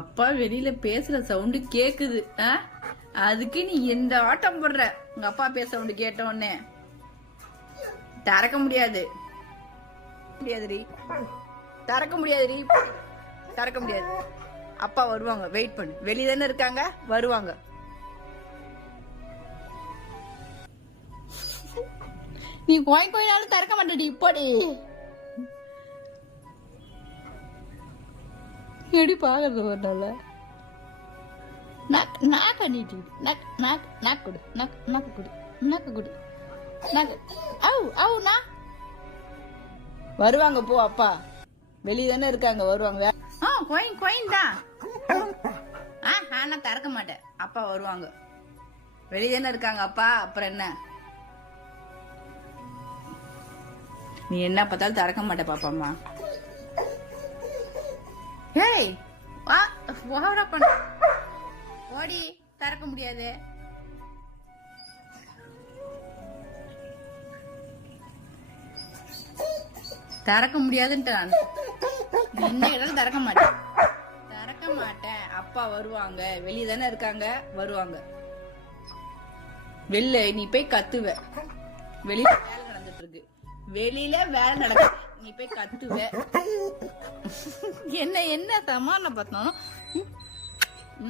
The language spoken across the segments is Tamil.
அப்பா வெளியில பேசுற சவுண்டு கேக்குது. அதுக்கு நீ எந்த ஆட்டம் போடுற? உங்க அப்பா பேச சவுண்டு கேட்ட உடனே திறக்க முடியாது. திறக்க முடியாதுடி. திறக்க முடியாது. அப்பா வருவாங்க, வெயிட் பண்ணு. வெளியே தானே இருக்காங்க, வருவாங்க. நீ கோயினாலும் திறக்க மாட்டேடி. இப்படி எப்படி பாக்குறது ஒரு நாள் நாக்க நீட்டி நாக்கு கொடு, நாக்கு கொடு, நாக்கு கொடு, நாக்கு. அவுனா வருவாங்க. போ, அப்பா வெளியே தானே இருக்காங்க, வருவாங்க. கோயின் தான். நான் திறக்க மாட்டேன். அப்பா வருவாங்க, வெளியே தானே இருக்காங்க அப்பா. அப்புறம் என்ன? நீ என்ன பார்த்தாலும் திறக்க மாட்டே பாப்பாம்மா. ஏய் ஓவரா பண்ண. ஓடி. திறக்க முடியாது. திறக்க முடியாதுன்ட்டு நான் என்ன கேட்டாலும் திறக்க மாட்டேன். திறக்க மாட்டேன். அப்பா வருவாங்க, வெளியே தானே இருக்காங்க, வருவாங்க. வெளில நீ போய் கத்துவ. வெளியில வேலை நடந்துட்டு இருக்கு. வெளியில வேலை நடக்கு, நீ போய் கத்துவ. என்ன சமாதானம் பார்த்தாலும்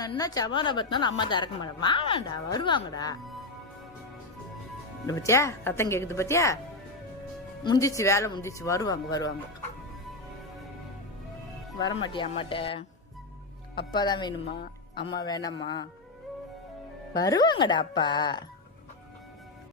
நல்லா சமாதானம் பார்த்தாலும் அம்மா திறக்க மாட்டேன். வாங்கடா, வருவாங்கடா. பத்தியா சத்தம் கேக்குது? பத்தியா? முடிஞ்சிச்சு, வேலை முடிஞ்சிச்சு. வருவாங்க. வரமாட்டியா அம்மாட்ட? அப்பா தான் வேணுமா? அம்மா வேணாமா? வருவாங்கடா அப்பா.